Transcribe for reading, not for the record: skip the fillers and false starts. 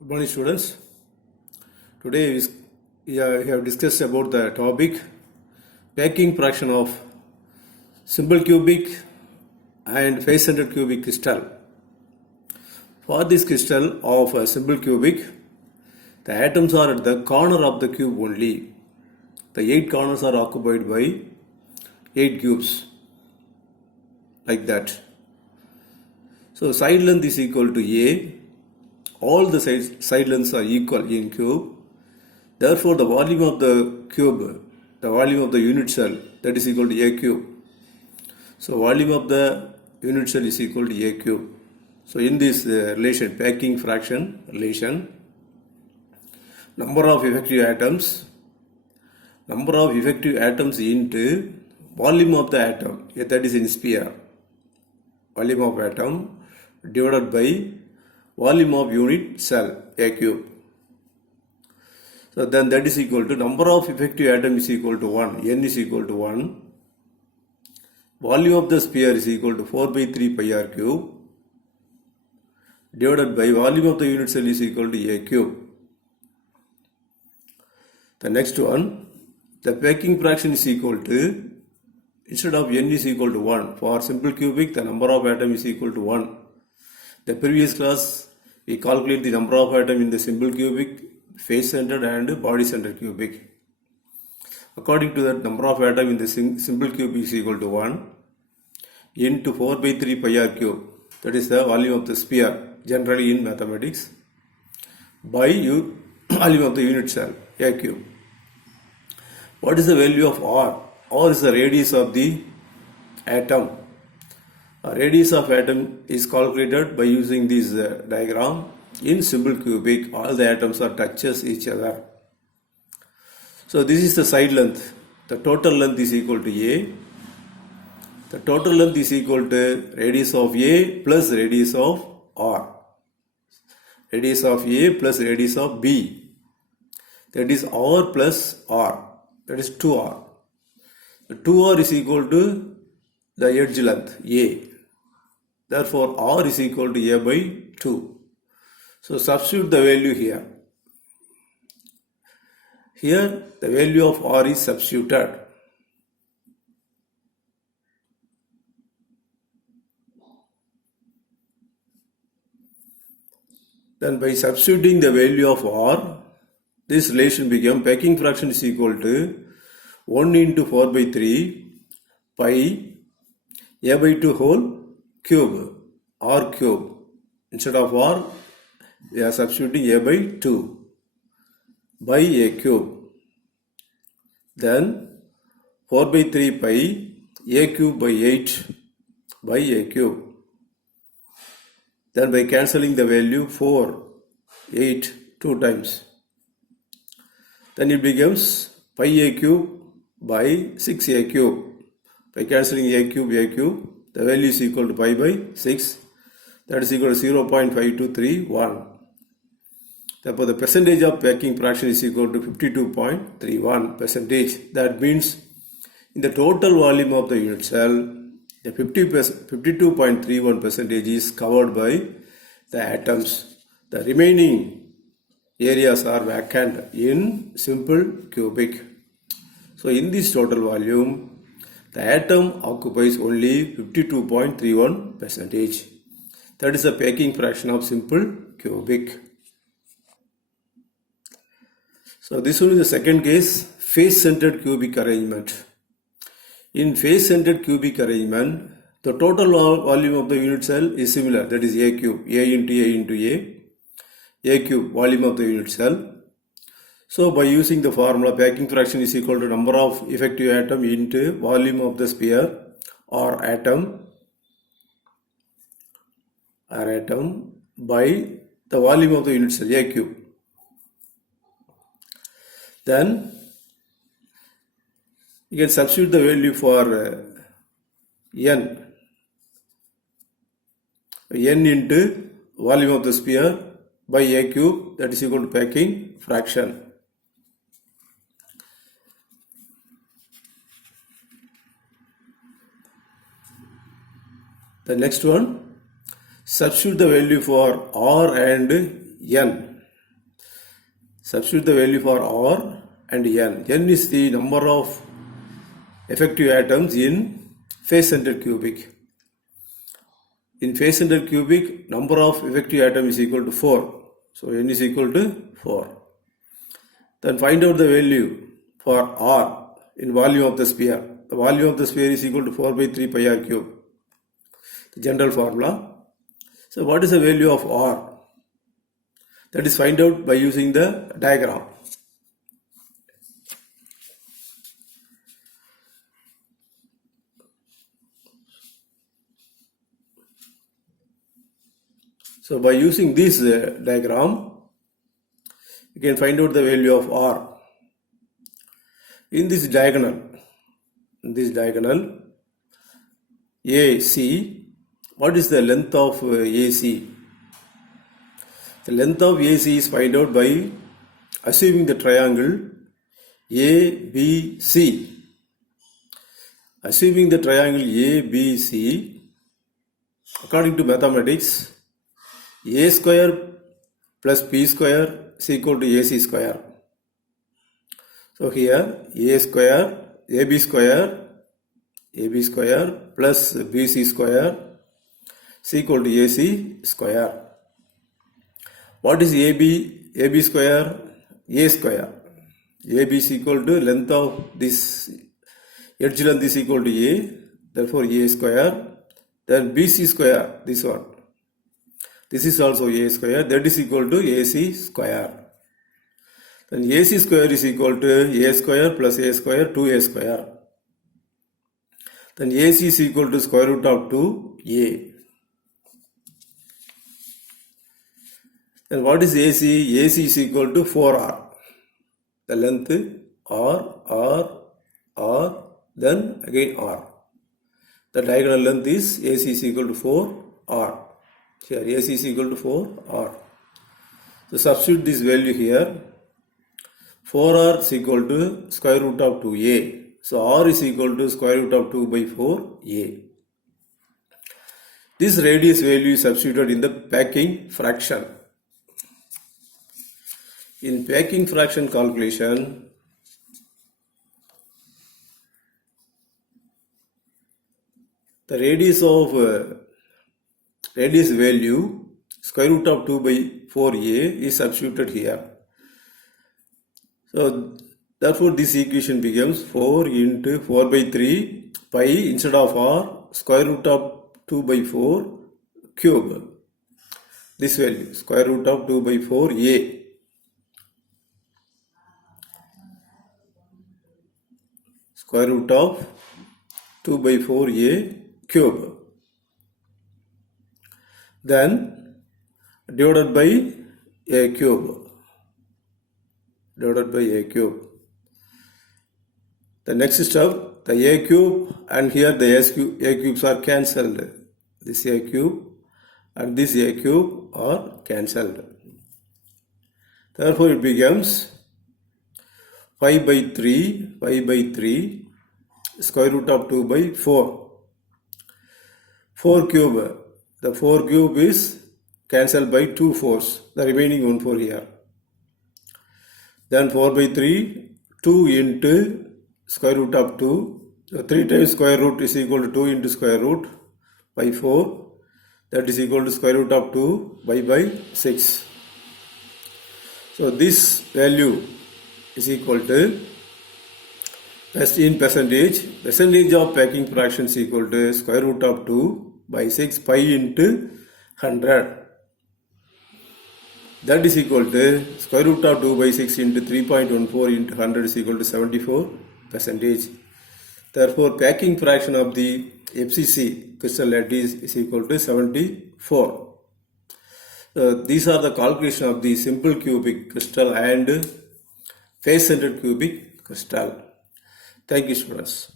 Good morning, students. Today we have discussed about the topic packing fraction of simple cubic and face-centered cubic crystal. For this crystal of a simple cubic, the atoms are at the corner of the cube only. The 8 corners are occupied by 8 cubes, like that. So side length is equal to A. All the side lengths are equal in cube. Therefore, the volume of the cube, the volume of the unit cell, that is equal to A cube. So, volume of the unit cell is equal to A cube. So, in this relation, packing fraction relation, number of effective atoms into volume of the atom, that is in sphere, volume of atom divided by volume of unit cell, A cube. So then that is equal to number of effective atom is equal to 1, n is equal to 1. Volume of the sphere is equal to 4 by 3 pi r cube divided by volume of the unit cell is equal to A cube. The next one, the packing fraction is equal to, instead of n is equal to 1, for simple cubic the number of atom is equal to 1. The previous class we calculate the number of atom in the simple cubic, face-centered and body-centered cubic. According to that, number of atom in the simple cubic is equal to 1 into 4 by 3 pi r cube, that is the volume of the sphere generally in mathematics, by volume of the unit cell, A cube. What is the value of R? R is the radius of the atom. Radius of atom is calculated by using this diagram. In simple cubic, all the atoms are touches each other. So this is the side length. The total length is equal to A. The total length is equal to radius of A plus radius of R. Radius of A plus radius of B. That is R plus R. That is 2R. The 2R is equal to the edge length A. Therefore, R is equal to A by 2. So, substitute the value here. Here, the value of R is substituted. Then, by substituting the value of R, this relation became packing fraction is equal to 1 into 4 by 3 pi A by 2 whole cube, R cube. Instead of R, we are substituting A by 2 by A cube. Then 4 by 3 pi A cube by 8 by A cube. Then by cancelling the value 4, 8, 2 times. Then it becomes pi A cube by 6A cube. By cancelling A cube, the value is equal to pi by 6. That is equal to 0.5231. Therefore, the percentage of packing fraction is equal to 52.31 percentage. That means in the total volume of the unit cell, the 52.31 percentage is covered by the atoms. The remaining areas are vacant in simple cubic. So, in this total volume, the atom occupies only 52.31 percentage. That is the packing fraction of simple cubic. So this one is the second case, face-centered cubic arrangement. In face-centered cubic arrangement, the total volume of the unit cell is similar, that is A cube, A into A cube, volume of the unit cell. So by using the formula, packing fraction is equal to number of effective atom into volume of the sphere or atom by the volume of the unit cell, A cube. Then you can substitute the value for n into volume of the sphere by A cube, that is equal to packing fraction. The next one, substitute the value for R and N. Substitute the value for R and N. N is the number of effective atoms in face-centered cubic. In face-centered cubic, number of effective atoms is equal to 4. So N is equal to 4. Then find out the value for R in volume of the sphere. The volume of the sphere is equal to 4 by 3 pi r cube. The general formula. So what is the value of R? That is find out by using the diagram. So by using this diagram, you can find out the value of R. In this diagonal, AC, what is the length of AC? The length of AC is find out by assuming the triangle ABC. Assuming the triangle ABC, according to mathematics, A square plus B square is equal to AC square. So here AB square plus BC square is equal to AC square. What is AB square? A square. AB is equal to length of this edge length is equal to A, therefore A square. Then BC square, this one. This is also A square, that is equal to AC square. Then AC square is equal to A square plus A square, 2A square. Then AC is equal to square root of 2A. Then what is AC? AC is equal to 4R. The length R, then again R. The diagonal length is AC is equal to 4R. Here AC is equal to 4R. So substitute this value here. 4R is equal to square root of 2A. So R is equal to square root of 2 by 4A. This radius value is substituted in the packing fraction. In packing fraction calculation, the radius value square root of 2 by 4A is substituted here. So therefore this equation becomes 4 into 4 by 3 pi instead of R square root of 2 by 4 cube. This value square root of 2 by 4A. Square root of 2 by 4A cube. Then divided by A cube. Divided by A cube. The next step, the A cube and here the A cubes are cancelled. This A cube and this A cube are cancelled. Therefore it becomes 5 by 3 square root of 2 by 4. 4 cube. The 4 cube is cancelled by 2 4s. The remaining 1 4 here. Then 4 by 3, 2 into square root of 2. So 3 times square root is equal to 2 into square root by 4. That is equal to square root of 2 by 6. So this value is equal to, in percentage of packing fraction is equal to square root of 2 by 6 pi into 100. That is equal to square root of 2 by 6 into 3.14 into 100 is equal to 74%. Therefore, packing fraction of the FCC crystal lattice is equal to 74. These are the calculation of the simple cubic crystal and face-centered cubic crystal. Thank you, students.